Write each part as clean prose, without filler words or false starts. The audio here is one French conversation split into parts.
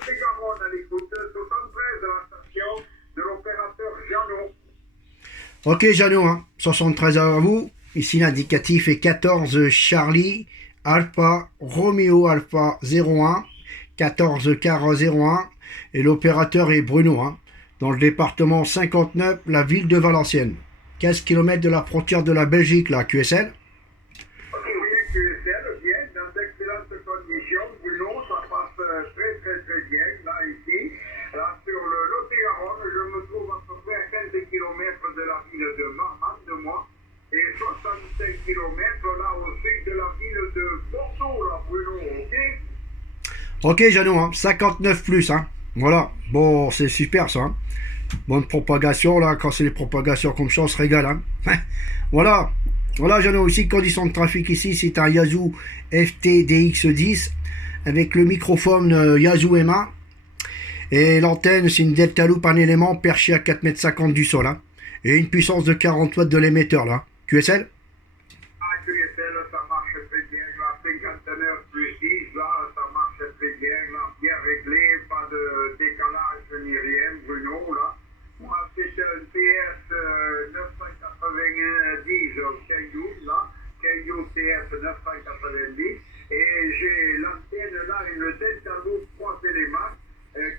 Lot-et-Garonne à l'écoute 73 à la station de l'opérateur Jeannot. Ok Jeannot, hein. 73 à vous. Ici l'indicatif est 14 Charlie Alpha Romeo Alpha 01 14 Car 01 et l'opérateur est Bruno, hein, dans le département 59, la ville de Valenciennes. 15 km de la frontière de la Belgique, là, QSL. Ok, oui, QSL, bien, dans d'excellentes conditions. Bruno, ça passe très bien, là, ici. Là, sur le Lot-et-Garonne, je me trouve à peu près à 15 km de la ville de Marmande, de moi, et 65 km là au sud de la ville de Bordeaux, là, Bruno, ok? Ok Jeannot, hein, 59 plus, hein. Voilà, bon, c'est super ça, hein. Bonne propagation, là, quand c'est les propagations comme ça, on se régale, hein. Voilà, voilà Jeannot, ici, conditions de trafic ici, c'est un Yazoo FT-DX10 avec le microphone Yazoo M1 et l'antenne, c'est une Delta Loop, un élément perché à 4,50 m du sol, hein, et une puissance de 40 watts de l'émetteur, là. QSL. QSL, ça marche très bien, là, 59 plus 10, là, ça marche très bien, là, bien réglé, pas de décalage ni rien, Bruno, là. Moi, c'est un TS 990 Kenyu, là, Kenyu TS 990, et j'ai l'antenne, là, une Delta Loop 3 éléments,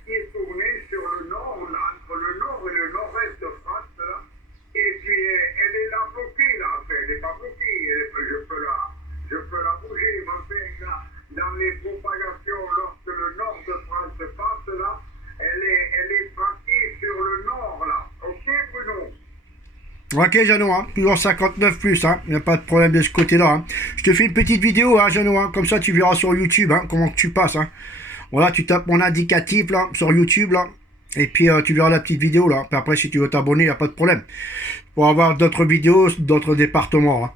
qui est tournée sur le nord, là, entre le nord et le nord-est de France, là. Et puis, elle est là bloquée, là, enfin, elle n'est pas bloquée, je peux la bouger, mais enfin, là, dans les propagations, lorsque le nord de France passe, là, elle est braquée sur le nord, là. Ok, Bruno? Ok Jeannot, hein, toujours 59 plus, hein, il n'y a pas de problème de ce côté-là, hein. Je te fais une petite vidéo, hein, Jeannot, hein, comme ça tu verras sur YouTube, hein, comment que tu passes, hein. Voilà, tu tapes mon indicatif, là, sur YouTube, là, et puis tu verras la petite vidéo, là. Puis après, si tu veux t'abonner, il n'y a pas de problème. Pour avoir d'autres vidéos, d'autres départements, hein.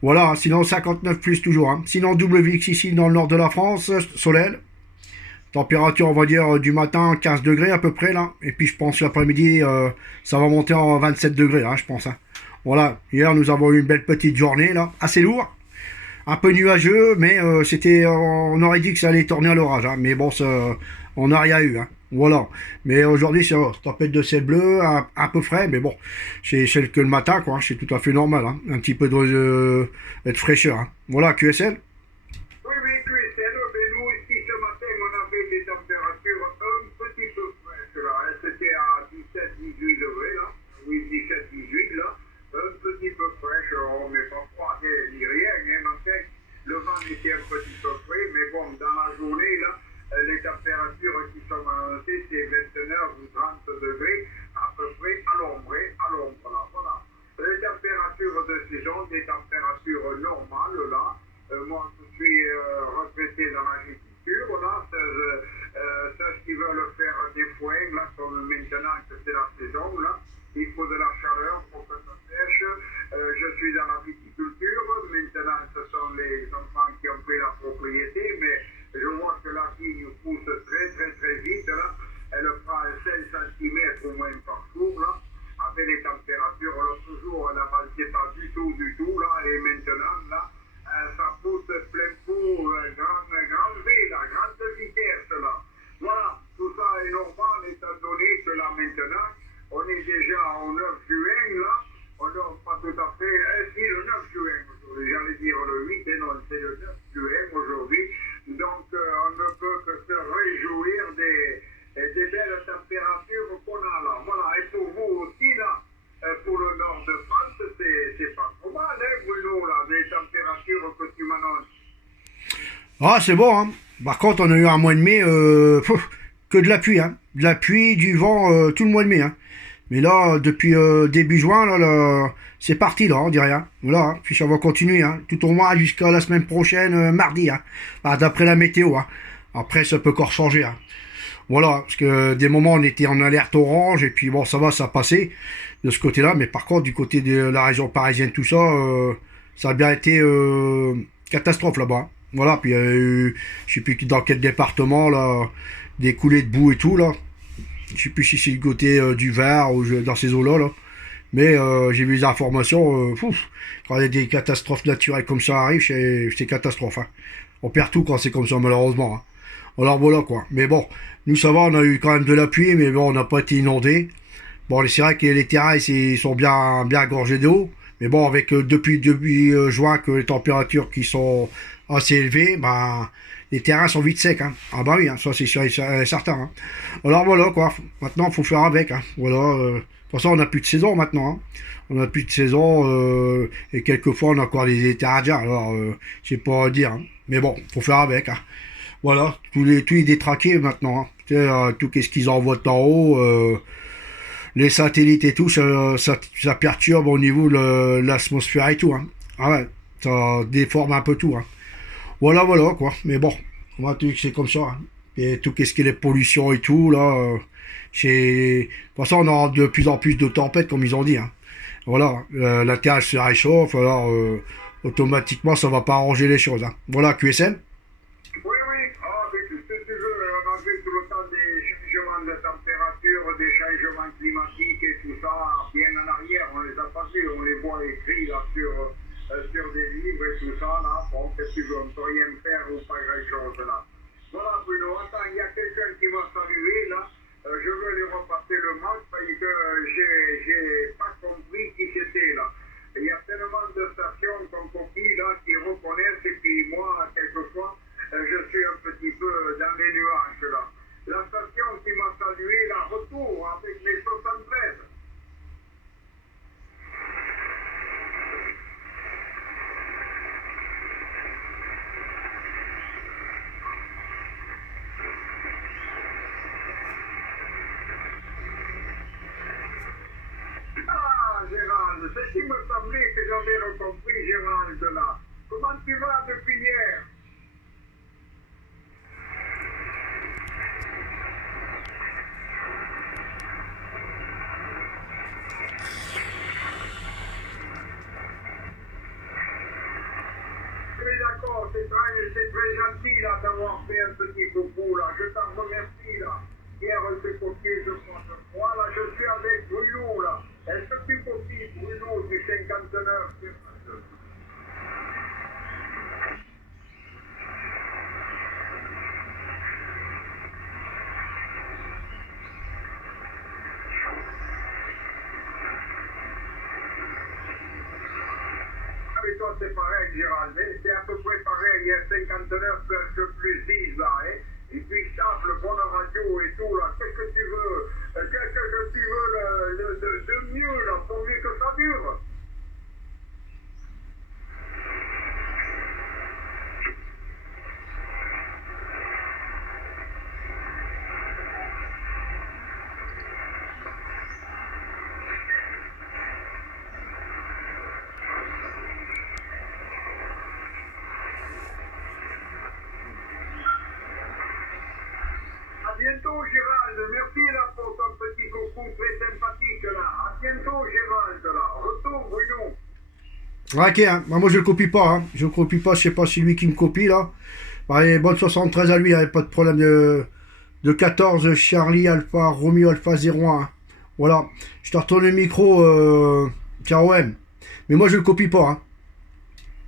Voilà, sinon 59 plus toujours, hein. Sinon WX ici dans le nord de la France, soleil. Température, on va dire, du matin 15 degrés à peu près, là. Et puis je pense l'après-midi, ça va monter en 27 degrés, hein, je pense, hein. Voilà, hier nous avons eu une belle petite journée, là, assez lourd. Un peu nuageux, mais on aurait dit que ça allait tourner à l'orage, hein. Mais bon, on n'a rien eu, hein. Voilà. Mais aujourd'hui, c'est tempête de ciel bleu, un peu frais, mais bon, c'est que le matin, quoi, hein. C'est tout à fait normal, hein. Un petit peu de fraîcheur, hein. Voilà, QSL. Oui, QSL, mais nous, ici, ce matin, on avait des températures un petit peu fraîches, là. C'était à 17-18 degrés, là. Oui, 17-18, là. Un petit peu fraîche, on n'est pas froid ni rien, hein, mais enfin, le vent était un petit peu frais, mais bon, dans la journée, là, les températures qui sont annoncées, c'est 29 ou 30 degrés, à peu près à l'ombre, là, voilà. Les températures de saison, des températures normales, là. Moi, je suis retraité dans l'agriculture, là. Ceux qui veulent faire des foins, là, comme maintenant que c'est la saison, là, il faut de la chaleur pour que ça sèche. Je suis dans la viticulture. Maintenant, ce sont les enfants qui ont pris la propriété, mais je vois que la vigne pousse très vite, là. Elle prend 5 cm au moins par jour, là. Avec les températures, l'autre jour, elle n'avançait pas du tout, là. Et maintenant, là, ça pousse plein pot, grand V, là, grande vitesse, là. Voilà, tout ça est normal, étant donné que là, maintenant, on est déjà au 9 juin, là. On n'a pas tout à fait. Si, le 9 juin aujourd'hui. J'allais dire le 8, et non, c'est le 9 juin aujourd'hui. Donc, on ne peut que se réjouir des belles températures qu'on a là. Voilà, et pour vous aussi, là, pour le nord de France, c'est pas trop mal, hein, Bruno, là, des températures que tu m'annonces. Ah, c'est bon, hein. Par contre, on a eu un mois de mai, que de la pluie, hein. De la pluie, du vent, tout le mois de mai, hein. Mais là, depuis début juin, là, c'est parti, là, on dirait, hein. Voilà, hein. Puis ça va continuer, hein. Tout au moins jusqu'à la semaine prochaine, mardi, hein. Ah, d'après la météo, hein. Après, ça peut encore changer, hein. Voilà, parce que des moments, on était en alerte orange, et puis bon, ça va, ça a passé de ce côté-là. Mais par contre, du côté de la région parisienne, tout ça, ça a bien été catastrophe là-bas, hein. Voilà, puis il y a eu, je sais plus dans quel département, là, des coulées de boue et tout, là. Je sais plus si c'est du côté du Var ou dans ces eaux-là, là. Mais j'ai vu des informations, quand il y a des catastrophes naturelles comme ça arrivent, c'est catastrophe, hein. On perd tout quand c'est comme ça, malheureusement, hein. Alors voilà quoi. Mais bon, nous ça va, on a eu quand même de la pluie, mais bon, on n'a pas été inondé. Bon, c'est vrai que les terrains ils sont bien gorgés d'eau. Mais bon, avec depuis juin que les températures qui sont assez élevées, ben les terrains sont vite secs. Hein. Ah bah oui, hein, ça c'est sûr et certain. Hein. Alors voilà quoi. Maintenant, il faut faire avec. Hein. Voilà. De toute façon, on n'a plus de saison maintenant. Hein. On n'a plus de saison et quelquefois on a encore des étés à dire. Alors, je sais pas à dire. Hein. Mais bon, faut faire avec. Hein. Voilà, tous les détraqués maintenant. Hein. Tu sais, tout ce qu'ils envoient en haut, les satellites et tout, ça perturbe au niveau de l'atmosphère et tout. Hein. Ah ouais, ça déforme un peu tout. Hein. Voilà, quoi. Mais bon, c'est comme ça. Hein. Et tout ce qui est les pollutions et tout, là, de toute façon, on aura de plus en plus de tempêtes, comme ils ont dit. Hein. Voilà, la terre se réchauffe, alors automatiquement, ça va pas arranger les choses. Hein. Voilà, QSM. Oui, oui, avec, si tu veux, on a vu tout le temps des changements de température, des changements climatiques et tout ça, bien en arrière, on les a passés, on les voit écrits là sur des livres et tout ça, là, bon, qu'est-ce que tu veux, on ne peut rien faire ou pas grand-chose là. Voilà, Bruno, attends, il y a quelqu'un qui m'a salué là, je veux lui repasser le match parce que j'ai pas compris qui c'était là. Il y a tellement de stations qu'on copie là qui reconnaissent et puis moi, quelquefois, je suis un petit peu dans les nuages là. La station qui m'a salué, la retour avec les 73. Ah, Gérald, c'est qui me semblait que j'avais recompris, Gérald, là. Comment tu vas depuis hier? Oui, d'accord, c'est très gentil là d'avoir fait un petit coucou là. Je t'en remercie là. Hier, c'est copié, je crois. Là, je suis avec Bruno là. Est-ce que tu copies Bruno du 59? Avec toi, c'est pareil, Gérald, mais c'est à peu près pareil. Il y a 59 plus 10 là, hein. Et puis, stable, bonne radio et tout là. Qu'est-ce que tu veux? Qu'est-ce que tu veux de mieux là, pourvu que ça dure? À bientôt, Gérald. Merci là pour ton petit coucou très sympathique là. À bientôt, Gérald là. Retour, Bruno. Ok, hein. Bah, moi je le copie pas. Hein. Je le copie pas, je sais pas si lui qui me copie là. Allez, bonne 73 à lui, hein. Pas de problème de 14 Charlie Alpha Romeo Alpha 01. Hein. Voilà, je te retourne le micro, KOM. Mais moi je le copie pas. Hein.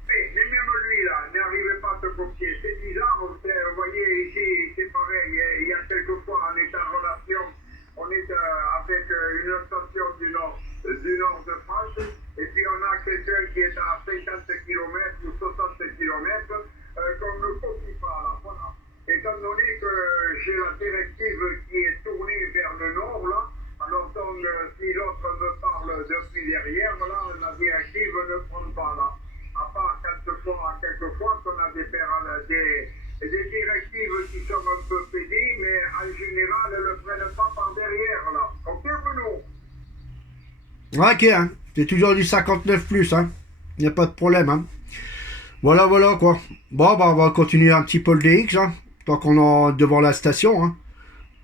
Mais même lui là, n'arrivait pas à te copier. C'est bizarre, vous voyez ici, c'est pareil. Il y a quelquefois, on est en relation, on est avec une station du nord de France, et puis on a quelqu'un qui est à 50 km ou 60 km qu'on ne copie pas là. Voilà. Étant donné que j'ai la directive qui est tournée vers le nord là, alors donc si l'autre me parle depuis derrière, là, la directive ne prend pas là. À part quelquefois qu'on a des directives qui sont un peu pédées, mais en général, elles ne le prennent pas par derrière là. Ok, Bruno? Ok, hein. C'est toujours du 59 plus, hein. Il n'y a pas de problème, hein. Voilà, quoi. Bon, bah, on va continuer un petit peu le DX, hein. Tant qu'on est devant la station, hein.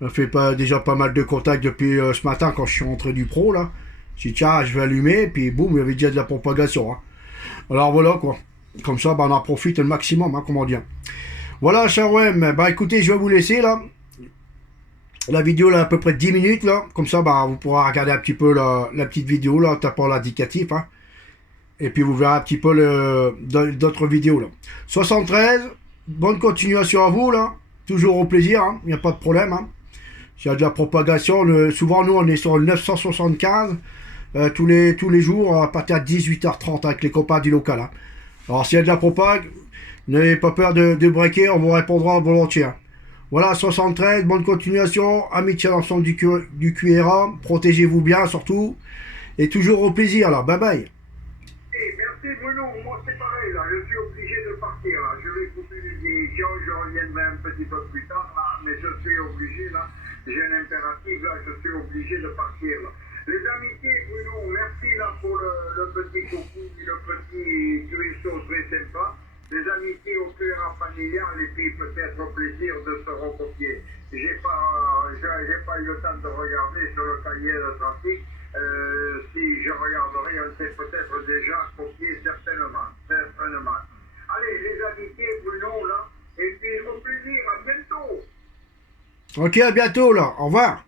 On fait déjà pas mal de contacts depuis ce matin quand je suis rentré du pro, là. J'ai dit, tiens, je vais allumer, puis boum, il y avait déjà de la propagation, hein. Alors voilà, quoi. Comme ça, bah, on en profite le maximum, hein, comment dire. Voilà, cher OM, bah écoutez, je vais vous laisser, là. La vidéo, là, à peu près 10 minutes, là. Comme ça, bah, vous pourrez regarder un petit peu la petite vidéo, là, en tapant l'indicatif, hein. Et puis, vous verrez un petit peu d'autres vidéos, là. 73, bonne continuation à vous, là. Toujours au plaisir, il n'y a pas de problème. S'il y a de la propagation, souvent nous on est sur le 975 tous les jours à partir de 18h30 avec les copains du local. Alors s'il y a de la propag, n'ayez pas peur de breaker, on vous répondra volontiers. Voilà, 73, bonne continuation, amitié à l'ensemble du QRA, protégez-vous bien surtout, et toujours au plaisir là, bye bye. Merci Bruno, moi c'est pareil là, je suis obligé de partir là, je vais couper les émissions, je reviendrai un petit peu plus tard là, mais je suis obligé là, j'ai un impératif là, je suis obligé de partir là. Les amitiés Bruno, merci là pour le petit coucou, le petit, toutes les choses très sympas. Les amitiés au cœur familial et puis peut-être au plaisir de se recopier. J'ai pas eu le temps de regarder sur le cahier de trafic. Si je regarderai, on sait peut-être déjà copier certainement. Allez, les amitiés, Bruno, là, et puis au plaisir, à bientôt. Ok, à bientôt là, au revoir.